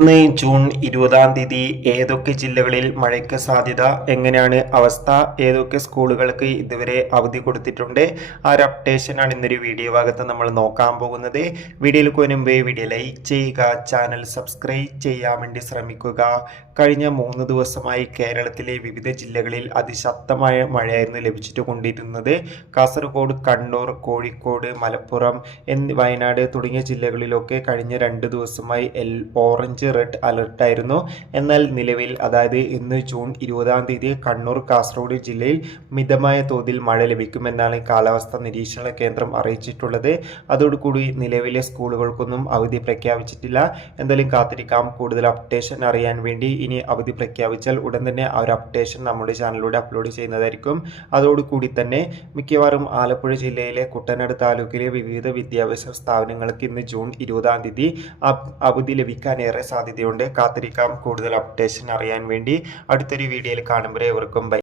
ഇന്ന് ജൂൺ 20 ഏതൊക്കെ ജില്ലകളിൽ മഴയ്ക്ക് സാധ്യത, എങ്ങനെയാണ് അവസ്ഥ, ഏതൊക്കെ സ്കൂളുകൾക്ക് ഇതുവരെ അവധി കൊടുത്തിട്ടുണ്ട്, ആ ഒരു അപ്ഡേഷനാണ് ഇന്നൊരു വീഡിയോ ഭാഗത്ത് നമ്മൾ നോക്കാൻ പോകുന്നത്. വീഡിയോയിൽ മുൻപേ വീഡിയോ ലൈക്ക് ചെയ്യുക, ചാനൽ സബ്സ്ക്രൈബ് ചെയ്യാൻ വേണ്ടി ശ്രമിക്കുക. കഴിഞ്ഞ 3 ദിവസമായി കേരളത്തിലെ വിവിധ ജില്ലകളിൽ അതിശക്തമായ മഴയായിരുന്നു ലഭിച്ചിട്ട് കൊണ്ടിരുന്നത്. കാസർഗോഡ്, കണ്ണൂർ, കോഴിക്കോട്, മലപ്പുറം വയനാട് തുടങ്ങിയ ജില്ലകളിലൊക്കെ കഴിഞ്ഞ 2 ദിവസമായി ഓറഞ്ച് റെഡ് അലർട്ടായിരുന്നു. എന്നാൽ നിലവിൽ അതായത് ഇന്ന് ജൂൺ 20 കണ്ണൂർ, കാസർഗോഡ് ജില്ലയിൽ മിതമായ തോതിൽ മഴ ലഭിക്കുമെന്നാണ് കാലാവസ്ഥാ നിരീക്ഷണ കേന്ദ്രം അറിയിച്ചിട്ടുള്ളത്. അതോടുകൂടി നിലവിലെ സ്കൂളുകൾക്കൊന്നും അവധി പ്രഖ്യാപിച്ചിട്ടില്ല. എന്തായാലും കാത്തിരിക്കാം. കൂടുതൽ അപ്ഡേഷൻ അറിയാൻ വേണ്ടി ഇനി അവധി പ്രഖ്യാപിച്ചാൽ ഉടൻ തന്നെ ആ ഒരു അപ്ഡേഷൻ നമ്മുടെ ചാനലിലൂടെ അപ്ലോഡ് ചെയ്യുന്നതായിരിക്കും. അതോടുകൂടി തന്നെ മിക്കവാറും ആലപ്പുഴ ജില്ലയിലെ കുട്ടനാട് താലൂക്കിലെ വിവിധ വിദ്യാഭ്യാസ സ്ഥാപനങ്ങൾക്ക് ഇന്ന് ജൂൺ 20 അവധി ലഭിക്കാനേറെ സാധ്യതയുണ്ട്. കാത്തിരിക്കാം കൂടുതൽ അപ്ഡേഷൻ അറിയാൻ വേണ്ടി. അടുത്തൊരു വീഡിയോയിൽ കാണുമ്പോൾ ഏവർക്കും ബൈ.